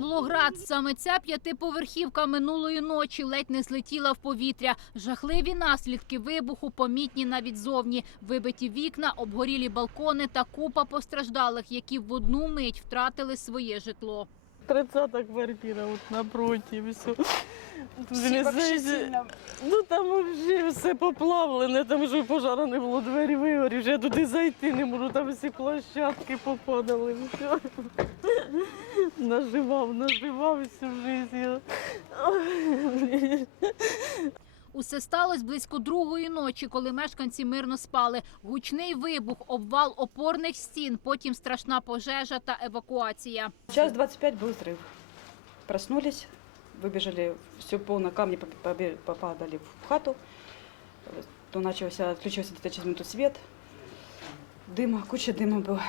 Павлоград. Саме ця п'ятиповерхівка минулої ночі ледь не злетіла в повітря. Жахливі наслідки вибуху помітні навіть зовні. Вибиті вікна, обгорілі балкони та купа постраждалих, які в одну мить втратили своє житло. 30-та квартира от напротив, все. Всі вообще сильно. Ну там взагалі все поплавлене, там вже пожара не було, двері вигорі, я туди зайти не можу, там всі площадки попадали, все. Наживав, наживав всю життя. Усе сталося близько другої ночі, коли мешканці мирно спали. Гучний вибух, обвал опорних стін, потім страшна пожежа та евакуація. Час 25 был взрыв. Проснулись, выбежали, все полно камни поп- побе- попадали в хату. То начался, отключился где-то через минуту свет. Дыма, куча дыма было.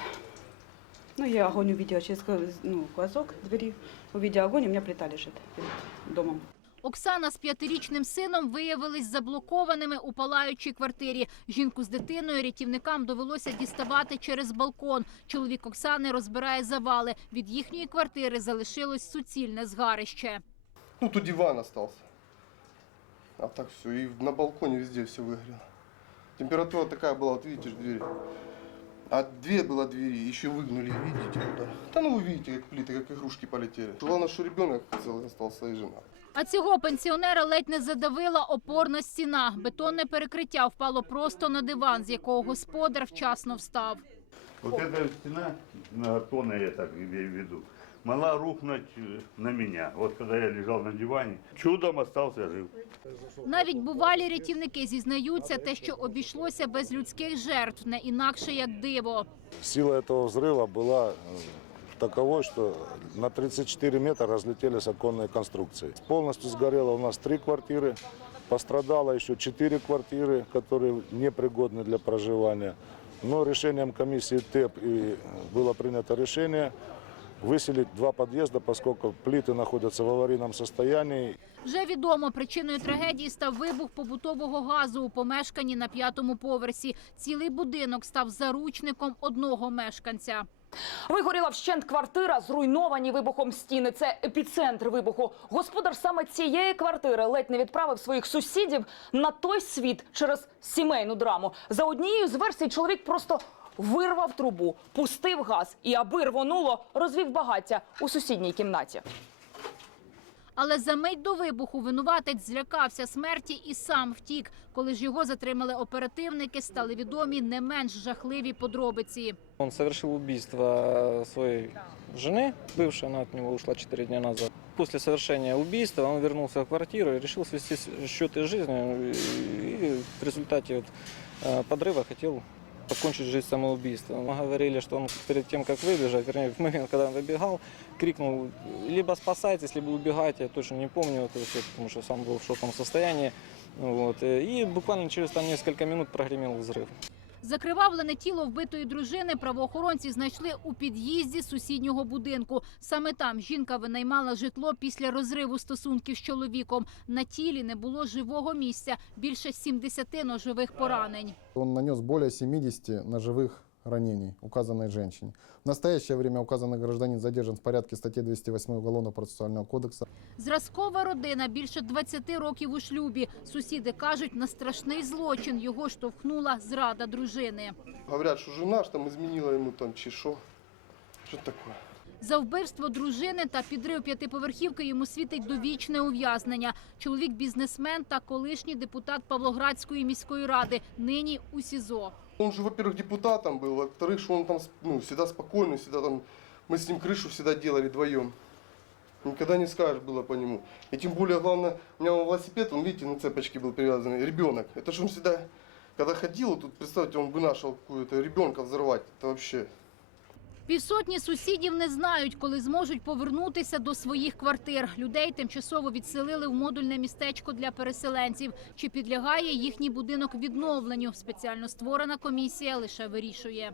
Ну, я огонь увидела через гла- ну, глазок двери. Увидя огонь, у меня плита лежит перед домом. Оксана з п'ятирічним сином виявились заблокованими у палаючій квартирі. Жінку з дитиною рятівникам довелося діставати через балкон. Чоловік Оксани розбирає завали. Від їхньої квартири залишилось суцільне згарище. Ну, тут диван остался. А так все. И на балконе везде все выгорело. Температура такая была, вот видите же двери. А две было двери, еще выгнули, видите куда. Да ну вы видите, как плиты, как игрушки полетели. Главное, что ребенок целый остался и жена. А цього пенсіонера ледь не задавила опорна стіна. Бетонне перекриття впало просто на диван, з якого господар вчасно встав. Вот эта стена, многотонная, я так имею в виду, могла рухнуть э, на меня. Вот когда я лежал на диване, чудом остался жив. Навіть бувалі рятівники зізнаються, те, що обійшлося без людських жертв, не інакше як диво. Сила этого взрыва была э, таковой, что на 34 метра разлетелись оконные конструкции. Полностью сгорело у нас три квартиры, пострадало еще четыре квартиры, которые непригодны для проживания. Но решением комиссии ТЭП и э, было принято решение выселить два подъезда, поскольку плиты находятся в аварийном состоянии. Вже відомо, причиною трагедії став вибух побутового газу у помешканні на п'ятому поверсі. Цілий будинок став заручником одного мешканця. Вигоріла вщент квартира, зруйновані вибухом стіни. Це епіцентр вибуху. Господар саме цієї квартири ледь не відправив своїх сусідів на той світ через сімейну драму. За однією з версій чоловік просто вирвав трубу, пустив газ і, аби рвонуло, розвів багаття у сусідній кімнаті. Але за мить до вибуху винуватець злякався смерті і сам втік. Коли ж його затримали оперативники, стали відомі не менш жахливі подробиці. Он совершил убийство своей жены, бывшей, она от него ушла 4 дня назад. После совершения убийства он вернулся в квартиру и решил свести с- счеты с жизнью. И в результате вот, э, подрыва хотел покончить жизнь самоубийством. Мы говорили, что он перед тем, как выбежать, вернее, в момент, когда он выбегал, крикнул либо спасайтесь, либо убегайте, я точно не помню, это всё, потому что сам был в шоковом состоянии. Вот. э, И буквально через там, несколько минут прогремел взрыв. Закривавлене тіло вбитої дружини правоохоронці знайшли у під'їзді сусіднього будинку. Саме там жінка винаймала житло після розриву стосунків з чоловіком. На тілі не було живого місця, більше 70 ножових поранень. Он наніс більше 70 ножевых ранений указанной женщине. В настоящее время указанный гражданин задержан в порядке статьи 208 Уголовно-процессуального кодекса. Зразкова родина більше 20 років у шлюбі. Сусіди кажуть, на страшний злочин його штовхнула зрада дружини. Говорят, що жена ж там змінила йому там чи шо. Що такое? За вбивство дружини та підрив п'ятиповерхівки йому світить довічне ув'язнення. Чоловік бізнесмен та колишній депутат Павлоградської міської ради. Нині у СІЗО. Он же, во-первых, депутатом был, во-вторых, что он там ну, всегда спокойный, всегда там... Мы с ним крышу всегда делали вдвоем. Никогда не скажешь было по нему. И тем более, главное, у меня велосипед, он, видите, на цепочке был привязан, ребенок. Это же он всегда, когда ходил, тут, представьте, он бы нашел какую-то ребенка взорвать. Это вообще... Півсотні сусідів не знають, коли зможуть повернутися до своїх квартир. Людей тимчасово відселили в модульне містечко для переселенців. Чи підлягає їхній будинок відновленню? Спеціально створена комісія лише вирішує.